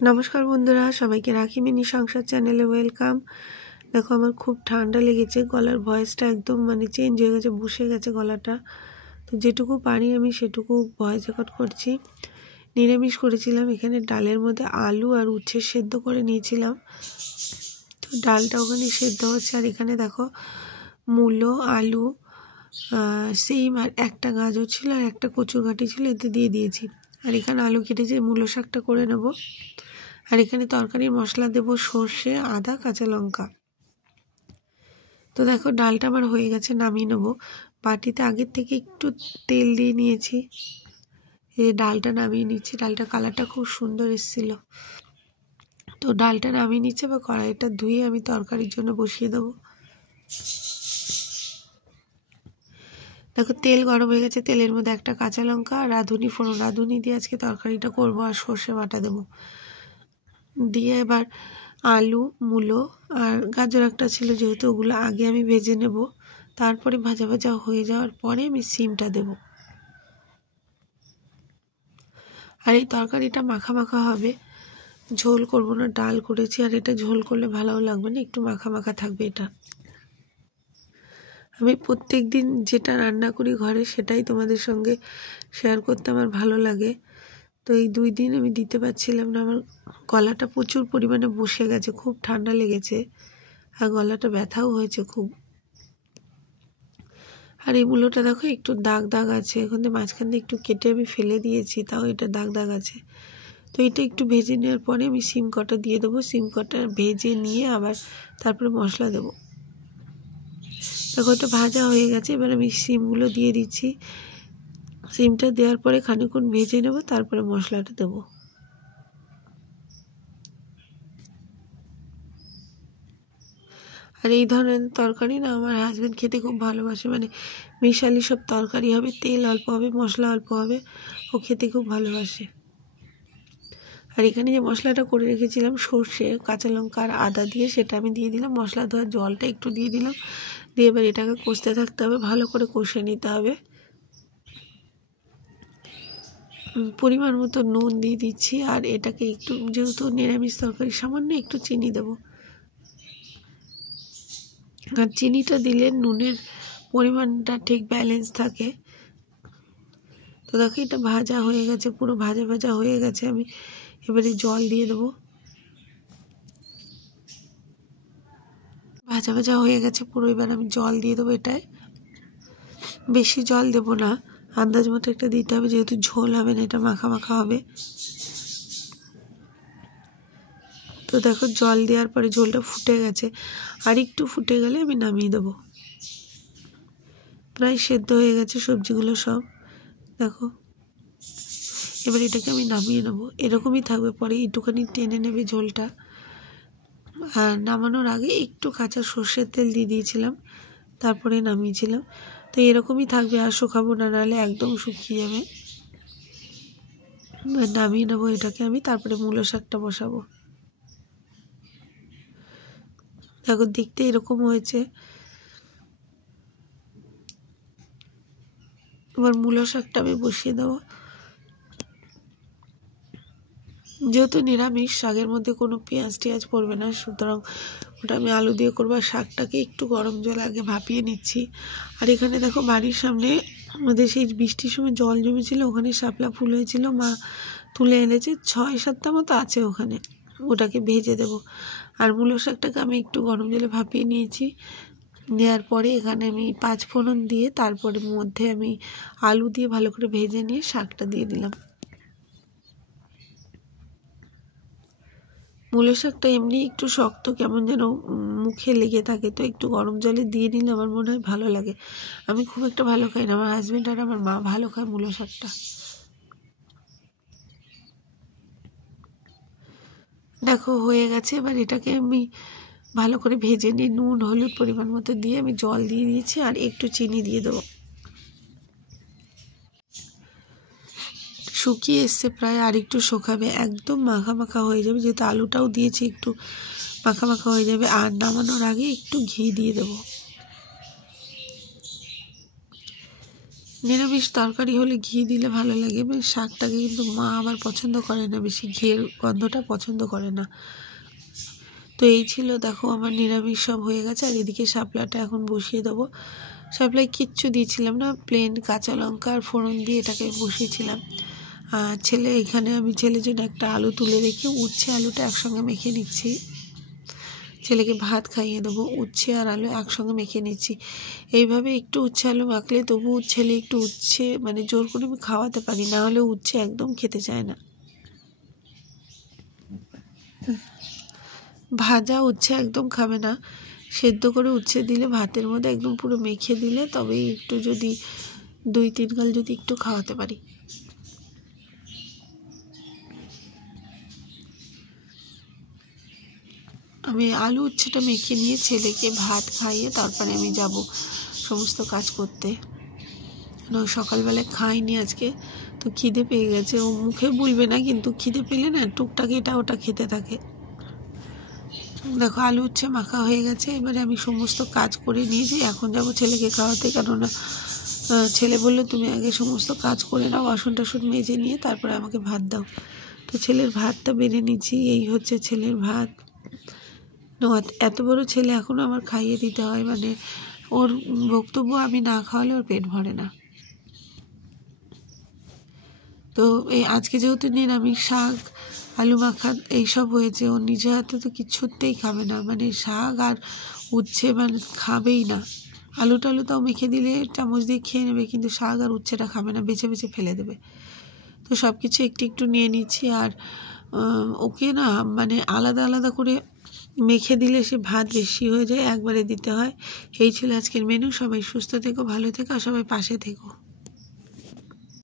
নমস্কার বন্ধুরা, সবাইকে রাখি মিনি সংসার চ্যানেলে ওয়েলকাম। দেখো, আমার খুব ঠান্ডা লেগেছে, গলার ভয়েসটা একদম চেঞ্জ হয়ে গেছে, বসে গেছে গলাটা। তো যেটুকু পারি আমি সেটুকু ভয়েস রেকর্ড করছি। নিরামিষ করেছিলাম, এখানে ডালের মধ্যে আলু আর উচ্ছে সেদ্ধ করে নিয়েছিলাম। তো ডালটা ওখানে সেদ্ধ হচ্ছে, আর এখানে দেখো মূলো, আলু, সিম আর একটা গাজর ছিল আর একটা কচুর গাঁটি ছিল, এতে দিয়ে দিয়েছি। আর এখানে আলু কেটেছি, মূলো শাকটা করে নেব। আর এখানে তরকারির মশলা দেব সর্ষে, আদা, কাঁচা লঙ্কা। তো দেখো ডালটা আমার হয়ে গেছে, নামিয়ে নেব। বাটিতে আগের থেকে একটু তেল দিয়ে নিয়েছি, এই ডালটা নামিয়ে নিচ্ছি। ডালটা কালারটা খুব সুন্দর এসেছিল। তো ডালটা নামিয়ে নিচ্ছে, বা কড়াইটা ধুয়ে আমি তরকারির জন্য বসিয়ে দেবো। দেখো তেল গরম হয়ে গেছে, তেলের মধ্যে একটা কাঁচা লঙ্কা আর রাঁধুনি ফোড়ন, রাঁধুনি দিয়ে আজকে তরকারিটা করবো, আর সর্ষে বাটা দেবো। দিয়ে এবার আলু, মূলো আর গাজর একটা ছিল, যেহেতু ওগুলো আগে আমি ভেজে নেব। তারপরে ভাজা ভাজা হয়ে যাওয়ার পরে আমি সিমটা দেব। আর এই তরকারিটা মাখা মাখা হবে, ঝোল করব না, ডাল করেছি। আর এটা ঝোল করলে ভালোও লাগবে না, একটু মাখা মাখা থাকবে। এটা আমি প্রত্যেক দিন যেটা রান্না করি ঘরে, সেটাই তোমাদের সঙ্গে শেয়ার করতে আমার ভালো লাগে। তো এই 2 দিন আমি দিতে পারছিলাম না, আমার গলাটা প্রচুর পরিমাণে বসে গেছে, খুব ঠান্ডা লেগেছে আর গলাটা ব্যথাও হয়েছে খুব। আর এই মূলোটা দেখো একটু দাগ দাগ আছে, এখন মাঝখান দিয়ে একটু কেটে আমি ফেলে দিয়েছি, তাও এটা দাগ দাগ আছে। তো এটা একটু ভেজে নেওয়ার পরে আমি সিম কটা দিয়ে দেবো। সিম কটা ভেজে নিয়ে আবার তারপরে মশলা দেবো। দেখো এটা ভাজা হয়ে গেছে, এবার আমি সিমগুলো দিয়ে দিচ্ছি। সিমটা দেওয়ার পরে খানিকক্ষণ ভেজে নেব, তারপরে মশলাটা দেবো। আর এই ধরনের তরকারি না আমার হাজব্যান্ড খেতে খুব ভালোবাসে, মিশালি সব তরকারি হবে, তেল অল্প হবে, মশলা অল্প হবে, ও খেতে খুব ভালোবাসে। আর এখানে যে মশলাটা করে রেখেছিলাম সর্ষে, কাঁচা লঙ্কা আর আদা দিয়ে, সেটা আমি দিয়ে দিলাম। মশলা ধোয়ার জলটা একটু দিয়ে দিলাম, দিয়ে এবার এটাকে কষতে থাকতে হবে, ভালো করে কষে নিতে হবে। পরিমাণ মতো নুন দিয়ে দিচ্ছি, আর এটাকে একটু, যেহেতু নিরামিষ তরকারি, সামান্য একটু চিনি দেবো। আর চিনিটা দিলে নুনের পরিমাণটা ঠিক ব্যালেন্স থাকে। তো দেখো এটা ভাজা হয়ে গেছে, পুরো ভাজা ভাজা হয়ে গেছে। আমি এবারে জল দিয়ে দেবো। ভাজা ভাজা হয়ে গেছে পুরো, এবার আমি জল দিয়ে দেবো। এটায় বেশি জল দেবো না, আন্দাজ মতো একটা দিতে হবে, যেহেতু ঝোল হবে না, এটা মাখা মাখা হবে। তো দেখো জল দেওয়ার পরে ঝোলটা ফুটে গেছে, আর একটু ফুটে গেলে আমি নামিয়ে দেবো। প্রায় সেদ্ধ হয়ে গেছে সবজিগুলো সব, দেখো। এবার এটাকে আমি নামিয়ে নেবো, এরকমই থাকবে, পরে একটুখানি টেনে নেবে ঝোলটা। আর নামানোর আগে একটু কাঁচা সর্ষের তেল দিয়ে দিয়েছিলাম, তারপরে নামিয়েছিলাম। তো এরকমই থাকবে, আর শুকাবো না, নাহলে একদম শুকিয়ে যাবে। নামিয়ে নেবো এটাকে আমি, তারপরে মূলো শাকটা বসাবো। দেখো দেখতে এরকম হয়েছে। এবার মূলো শাকটা আমি বসিয়ে দেবো। যেহেতু নিরামিষ, শাকের মধ্যে কোনো পেঁয়াজ টিয়াজ পড়বে না, সুতরাং ওটা আমি আলু দিয়ে করবো। আর শাকটাকে একটু গরম জল আগে ভাপিয়ে নিচ্ছি। আর এখানে দেখো বাড়ির সামনে আমাদের সেই বৃষ্টির সময় জল জমেছিল, ওখানে শাপলা ফুল হয়েছিল, মা তুলে এনেছে, 6-7টা মতো আছে ওখানে, ওটাকে ভেজে দেব। আর মূলো শাকটাকে আমি একটু গরম জলে ভাপিয়ে নিয়েছি। নেওয়ার পরে এখানে আমি 5 ফোড়ন দিয়ে, তারপরে মধ্যে আমি আলু দিয়ে ভালো করে ভেজে নিয়ে শাকটা দিয়ে দিলাম। মূলো শাকটা এমনি একটু শক্ত, কেমন যেন মুখে লেগে থাকে, তো একটু গরম জলে দিয়ে নিলে আমার মনে হয় ভালো লাগে। আমি খুব একটা ভালো খাই না, আমার হাজব্যান্ড আর আমার মা ভালো খায় মূলো শাকটা। দেখো হয়ে গেছে, এবার এটাকে আমি ভালো করে ভেজে নিয়ে নুন হলুদ পরিমাণ মতো দিয়ে আমি জল দিয়ে দিয়েছি, আর একটু চিনি দিয়ে দেবো। শুকিয়ে এসছে প্রায়, আর একটু শুকাবে, একদম মাখা মাখা হয়ে যাবে, যেহেতু আলুটাও দিয়েছি, একটু মাখা মাখা হয়ে যাবে। আর নামানোর আগে একটু ঘি দিয়ে দেবো। নিরামিষ তরকারি হলে ঘি দিলে ভালো লাগে, শাকটাকে কিন্তু মা আবার পছন্দ করে না, বেশি ঘিয়ের গন্ধটা পছন্দ করে না। তো এই ছিল, দেখো আমার নিরামিষ সব হয়ে গেছে। আর এদিকে শাপলাটা এখন বসিয়ে দেবো। শাপলায় কিচ্ছু দিয়েছিলাম না, প্লেন কাঁচা লঙ্কা আর ফোড়ন দিয়ে এটাকে বসিয়েছিলাম। আর আমি ছেলের জন্য একটা আলু তুলে রেখে উচ্ছে আলুটা একসঙ্গে মেখে নিচ্ছি। ছেলেকে ভাত খাইয়ে দেবো, উচ্ছে আর আলু একসঙ্গে মেখে নিচ্ছি। এইভাবে একটু উচ্ছে আলু মাখলে তবু ছেলে একটু উচ্ছে মানে জোর করে আমি খাওয়াতে পারি, না হলে উচ্ছে একদম খেতে চায় না। ভাজা উচ্ছে একদম খাবে না, সেদ্ধ করে উচ্ছে দিলে ভাতের মধ্যে একদম পুরো মেখে দিলে তবেই একটু, যদি 2-3 গাল যদি একটু খাওয়াতে পারি। আমি আলু উচ্ছেটা মেখে নিয়ে ছেলেকে ভাত খাইয়ে তারপরে আমি যাব সমস্ত কাজ করতে। সকালবেলায় খাইনি আজকে, তো খিদে পেয়ে গেছে। ও মুখে বলবে না, কিন্তু খিদে পেলে না টুকটাক এটা ওটা খেতে থাকে। দেখো আলু উচ্ছে মাখা হয়ে গেছে, এবারে আমি সমস্ত কাজ করে নিয়েছি। এখন যাব ছেলেকে খাওয়াতে, কেননা ছেলে বললো তুমি আগে সমস্ত কাজ করে নাও, বাসন টাসন মেজে নিয়ে তারপরে আমাকে ভাত দাও। তো ছেলের ভাতটা বেড়ে নিচ্ছি। এই হচ্ছে ছেলের ভাত। এত বড় ছেলে এখনও আমার খাইয়ে দিতে হয়, মানে ওর বক্তব্য আমি না খাওয়ালে ওর পেট ভরে না। তো এই আজকে যেহেতু নিরামিষ, শাক আলু মাখা এইসব হয়েছে, ও নিজে হাতে তো কিছুতেই খাবে না, মানে শাক আর উচ্ছে মানে খাবেই না। আলু টালু তাও মেখে দিলে চামচ দিয়ে খেয়ে নেবে, কিন্তু শাক আর উচ্ছেটা খাবে না, বেছে বেছে ফেলে দেবে। তো সব কিছু একটু একটু নিয়ে নিচ্ছি। আর ওকে না মানে আলাদা আলাদা করে মেখে দিলে সে ভাত বেশি হয়ে যায়, একবারে দিতে হয়। এই ছিল আজকের মেনু। সবাই সুস্থ থেকো, ভালো থেকো, আর সবাই পাশে থেকো।